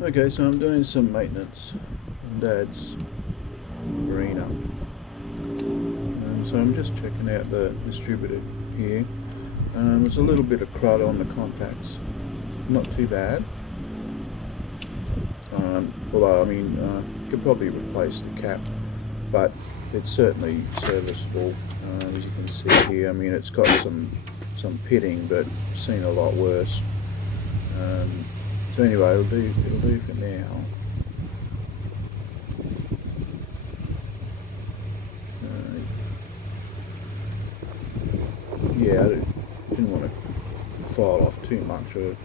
Okay, so I'm doing some maintenance on Dad's Barina. So I'm just checking out the distributor here. There's a little bit of crud on the contacts, not too bad. Although, I mean, could probably replace the cap, but it's certainly serviceable. As you can see here, I mean, it's got some pitting, but seen a lot worse. So anyway, it'll do for now. Yeah, I didn't want to file off too much, or it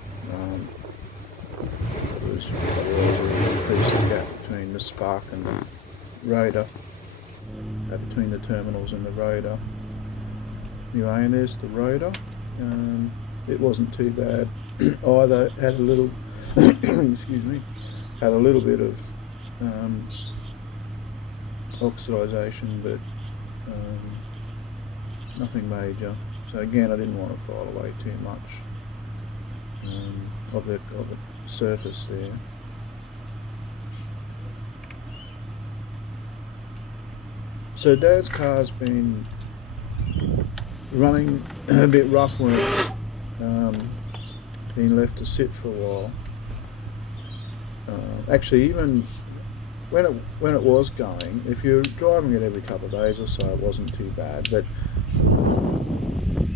was otherwise increase the gap between the spark and the rotor, between the terminals and the rotor. Anyway, and there's the rotor. It wasn't too bad either. Had a little, excuse me, had a little bit of oxidisation, but nothing major. So again, I didn't want to file away too much of the surface there. So Dad's car's been running a bit rough when it's been left to sit for a while. Actually, even when it was going, if you're driving it every couple of days or so, it wasn't too bad. But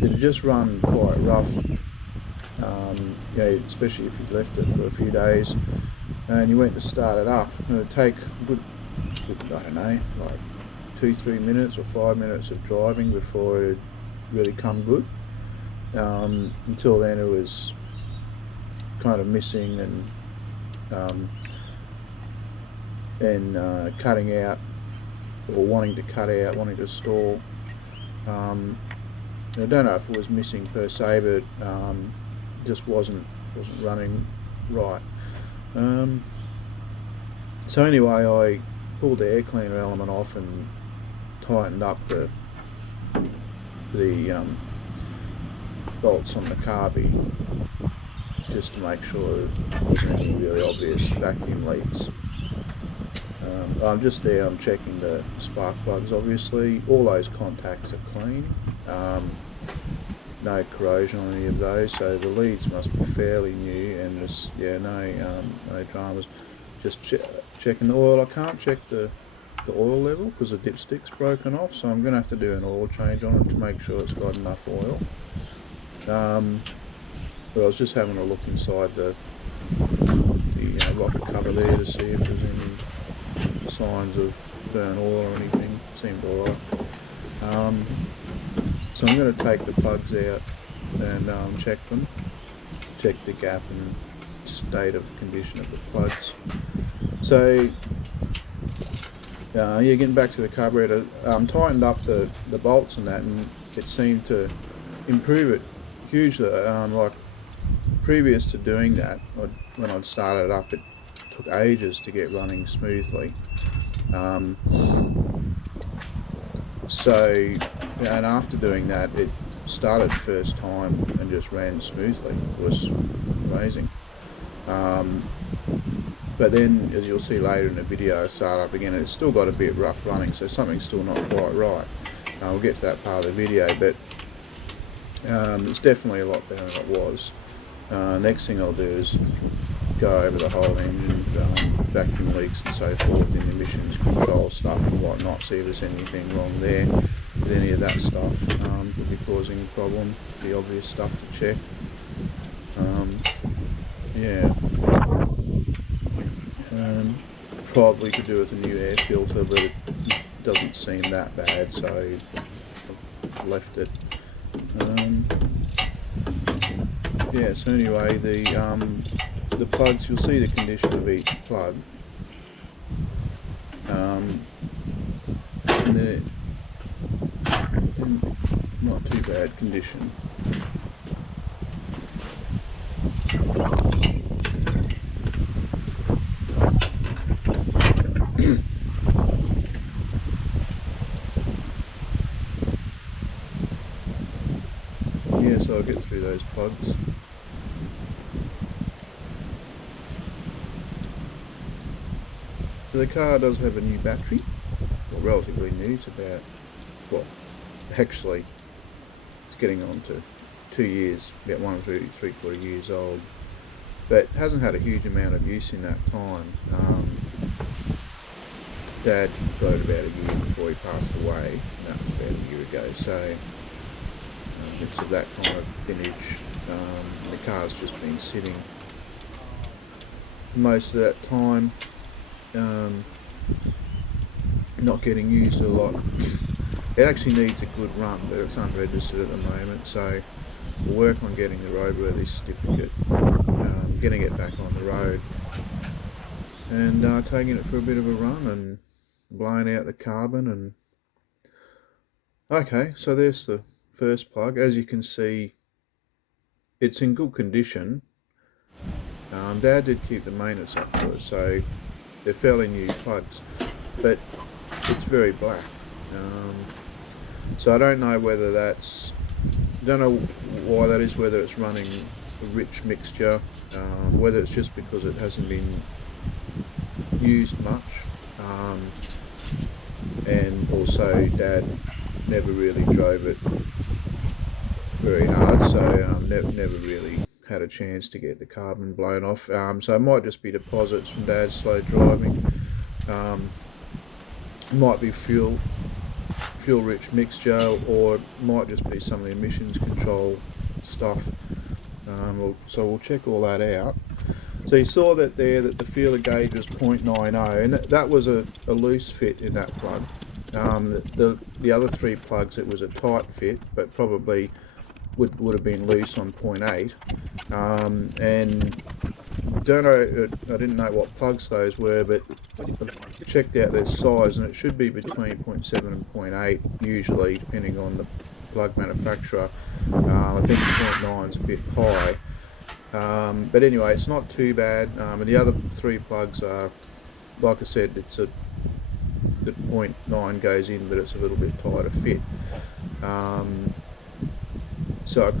it had just run quite rough, especially if you'd left it for a few days and you went to start it up. It would take good, I don't know, like 2-3 minutes or 5 minutes of driving before it really come good. Until then, it was kind of missing and cutting out, or wanting to cut out, wanting to stall. I don't know if it was missing per se, but just wasn't running right. So anyway, I pulled the air cleaner element off and tightened up the bolts on the carby, just to make sure there wasn't any really obvious vacuum leaks. I'm just there, I'm checking the spark plugs. Obviously all those contacts are clean, no corrosion on any of those, so the leads must be fairly new, and there's no dramas. Just checking the oil. I can't check the oil level because the dipstick's broken off, so I'm going to have to do an oil change on it to make sure it's got enough oil. But I was just having a look inside the rocket cover there to see if there's any signs of burnt oil or anything. Seemed alright. So I'm going to take the plugs out and check them, check the gap and state of condition of the plugs. So getting back to the carburetor, tightened up the bolts and that, and it seemed to improve it hugely. Like previous to doing that, when I'd started it up, it took ages to get running smoothly. And after doing that, it started first time and just ran smoothly. It was amazing. But then, as you'll see later in the video, I start up again and it's still got a bit rough running, so something's still not quite right. We'll get to that part of the video, but it's definitely a lot better than it was. Next thing I'll do is go over the whole engine, vacuum leaks and so forth, and emissions control stuff and whatnot, see if there's anything wrong there with any of that stuff. Could be causing a problem, the obvious stuff to check. Probably could do with a new air filter, but it doesn't seem that bad, so I've left it. So anyway, the plugs, you'll see the condition of each plug, and they're in not too bad condition. So I'll get through those plugs. So the car does have a new battery, well, relatively new. It's about, well, actually, it's getting on to 2 years, about 1 and 3/4 years old, but hasn't had a huge amount of use in that time. Dad got it about a year before he passed away. That was about a year ago. So it's of that kind of vintage. The car's just been sitting most of that time, not getting used a lot. It actually needs a good run, but it's unregistered at the moment, so we'll work on getting the roadworthy certificate, getting it back on the road, and taking it for a bit of a run and blowing out the carbon. And okay, so there's the first plug. As you can see, it's in good condition. Dad did keep the maintenance up to it, so they're fairly new plugs, but it's very black. So I don't know whether don't know why that is, whether it's running a rich mixture, whether it's just because it hasn't been used much, and also Dad never really drove it very hard, so never really had a chance to get the carbon blown off. So it might just be deposits from Dad's slow driving. It might be fuel rich mixture, or it might just be some of the emissions control stuff. So we'll check all that out. So you saw that there, that the feeler gauge was 0.90, and that was a loose fit in that plug. The other three plugs, it was a tight fit, but probably would have been loose on 0.8. And don't know, I didn't know what plugs those were, but I checked out their size, and it should be between 0.7 and 0.8 usually, depending on the plug manufacturer. I think 0.9 is a bit high, but anyway, it's not too bad. And the other three plugs are, like I said, the 0.9 goes in, but it's a little bit tighter fit. So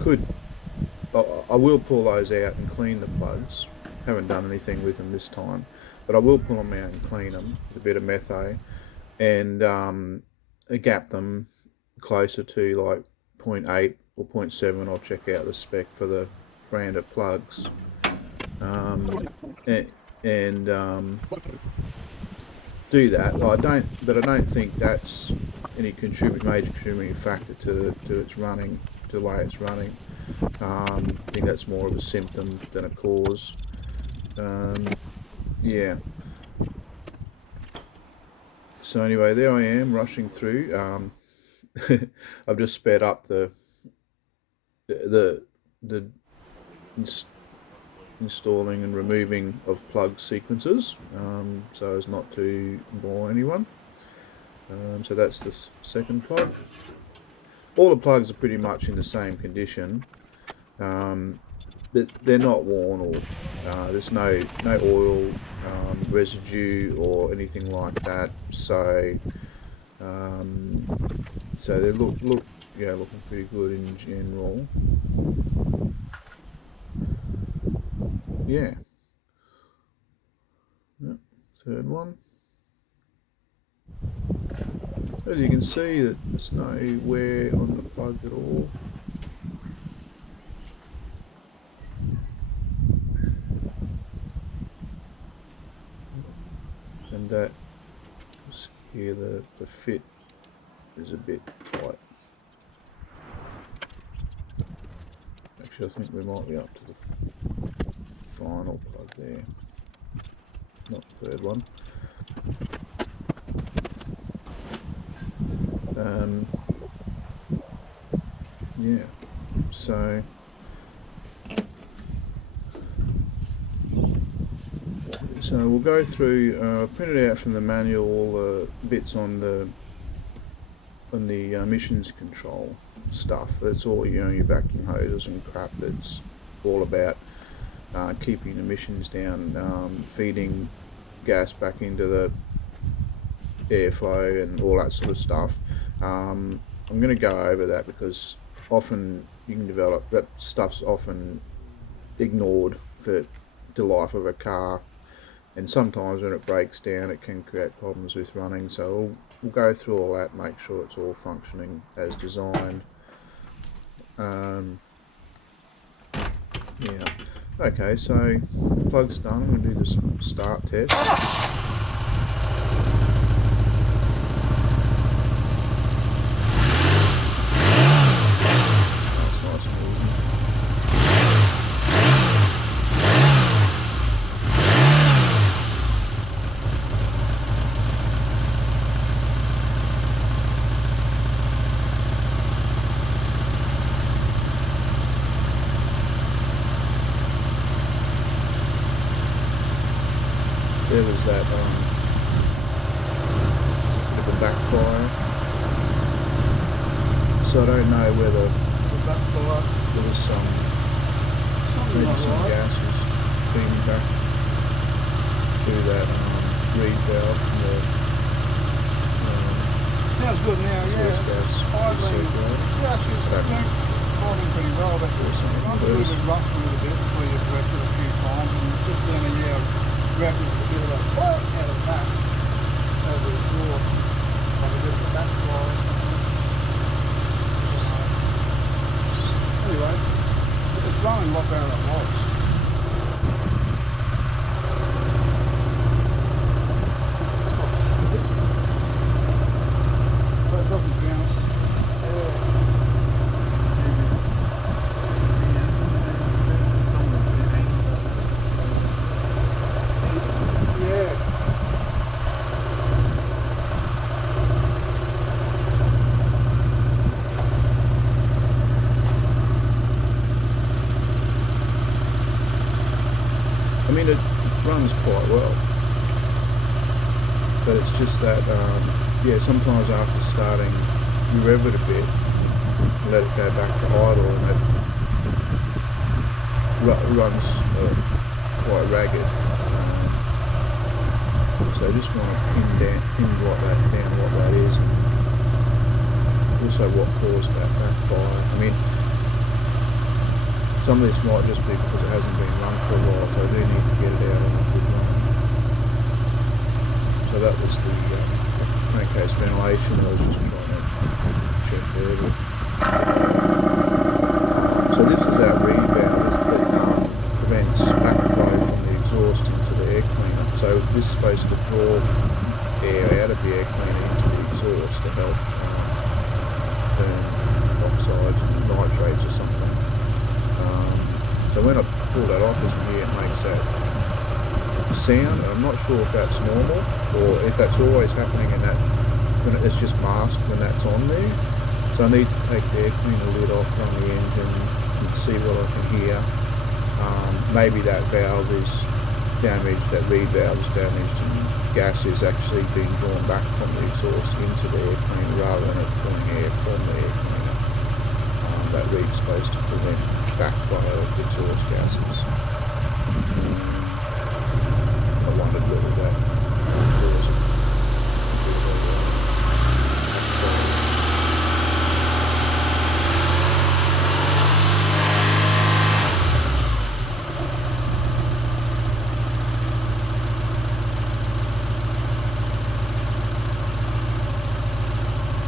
I will pull those out and clean the plugs. Haven't done anything with them this time, but I will pull them out and clean them with a bit of metho, and gap them closer to like 0.8 or 0.7. I'll check out the spec for the brand of plugs, and do that. I don't think that's any major contributing factor to its running, to the way it's running. I think that's more of a symptom than a cause. Yeah. So anyway, there I am rushing through. I've just sped up the installing and removing of plug sequences, so as not to bore anyone. So that's the second plug. All the plugs are pretty much in the same condition, but they're not worn, or there's no oil residue or anything like that. So so they look looking pretty good in general. Yeah. Third one. As you can see, that there's no wear on the plug at all. And that here, the fit is a bit tight. Actually, I think we might be up to the final plug there, not the third one. Yeah, so we'll go through, print it out from the manual, all the bits on the emissions control stuff. That's all, your vacuum hoses and crap. That's all about keeping emissions down, feeding gas back into the airflow and all that sort of stuff. I'm going to go over that because often you can develop, that stuff's often ignored for the life of a car. and sometimes when it breaks down it can create problems with running, so we'll go through all that, make sure it's all functioning as designed. Yeah. Okay, so plug's done. I'm going to do this start test. That's nice and easy. There was that bit of a backfire, so I don't know whether there was maybe some gases feeding back through that reed valve from the sounds good now, exhaust gas recirculator. Yeah, actually it's performing pretty well, but it's a little bit rough a little bit before you've wrecked it a few times, and just then wrapping a bit of a out of that over the exhaust, like a bit of a backfire. Anyway, it's running a lot better than it was. But it doesn't bounce. I mean, it runs quite well, but it's just that, yeah, sometimes after starting, you rev it a bit, let it go back to idle, and it runs quite ragged. So I just want to pin what that is, and also what caused that backfire. I mean, some of this might just be because it hasn't been run for a while, so I do need to get it out on a good run. So that was the crankcase ventilation I was just trying to check there. So this is our reed valve that prevents backflow from the exhaust into the air cleaner. So this is supposed to draw air out of the air cleaner into the exhaust to help burn oxides and nitrates or something. So when I pull that off, as you hear, it makes that sound. I'm not sure if that's normal or if that's always happening and that when it's just masked when that's on there. So I need to take the air cleaner lid off, run the engine, and see what I can hear. Maybe that valve is damaged, that reed valve is damaged, and gas is actually being drawn back from the exhaust into the air cleaner rather than it pulling air from the air cleaner. That reed's supposed to prevent backflow of exhaust gases. I wondered whether that causes a bit of backflow.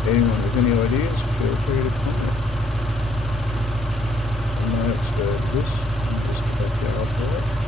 Anyone with any ideas, feel free to comment. I'm no expert at this, I'm just a backyard boy.